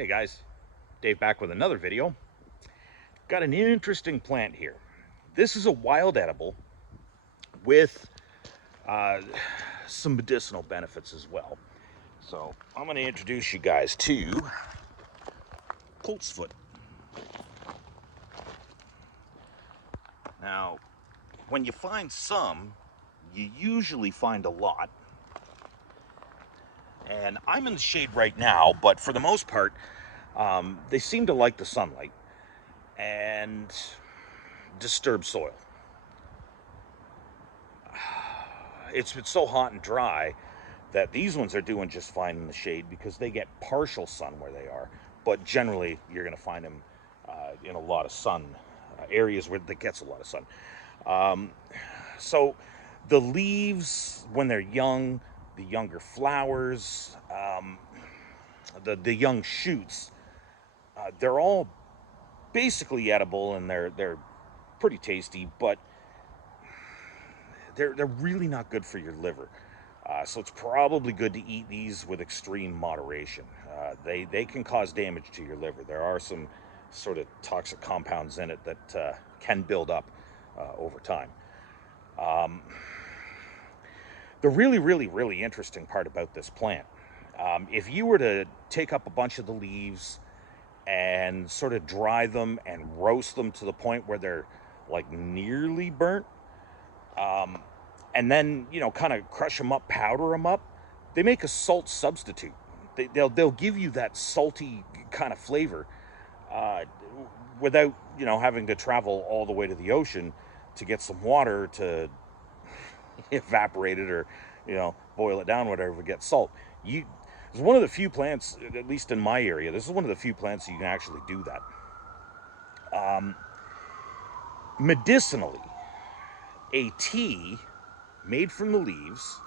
Hey guys, Dave back with another video. Got an interesting plant here. This is a wild edible with uh, some medicinal benefits as well. So I'm going to introduce you guys to Coltsfoot. Now, when you find some, you usually find a lot. And I'm in the shade right now, but for the most part, they seem to like the sunlight and disturb soil. It's been so hot and dry that these ones are doing just fine in the shade because they get partial sun where they are. But generally, you're going to find them in a lot of sun, areas where that gets a lot of sun. Um, so the leaves, when they're young, the younger flowers, the young shoots, they're all basically edible and they're pretty tasty, but they're really not good for your liver. So it's probably good to eat these with extreme moderation. They can cause damage to your liver. There are some sort of toxic compounds in it that can build up over time. Um, the really interesting part about this plant, if you were to take up a bunch of the leaves and sort of dry them and roast them to the point where they're like nearly burnt, um, and then kind of crush them up, powder them up, they make a salt substitute. They'll give you that salty kind of flavor uh, without having to travel all the way to the ocean to get some water to evaporate it or boil it down, whatever, to get salt. It's one of the few plants, at least in my area, this is one of the few plants you can actually do that. Um, Medicinally, a tea made from the leaves,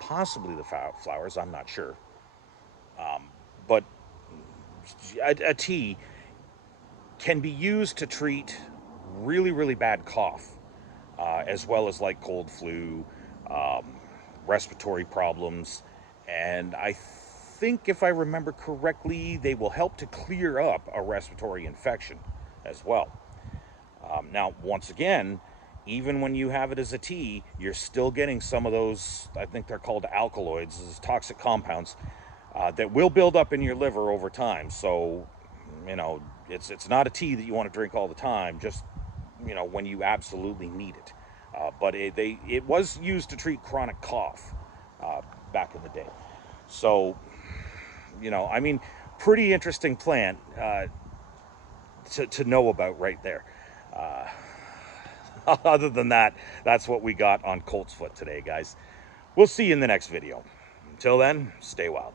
possibly the flowers, I'm not sure, but a tea can be used to treat really bad cough, as well as like cold, flu, um, respiratory problems. And I think, if I remember correctly, they will help to clear up a respiratory infection as well. Now, once again, even when you have it as a tea, you're still getting some of those, I think they're called alkaloids, those toxic compounds that will build up in your liver over time. So, it's not a tea that you want to drink all the time, just, when you absolutely need it. But it was used to treat chronic cough uh, back in the day. So, I mean, pretty interesting plant to know about right there. Uh, Other than that, that's what we got on Coltsfoot today, guys. We'll see you in the next video. Until then, stay wild.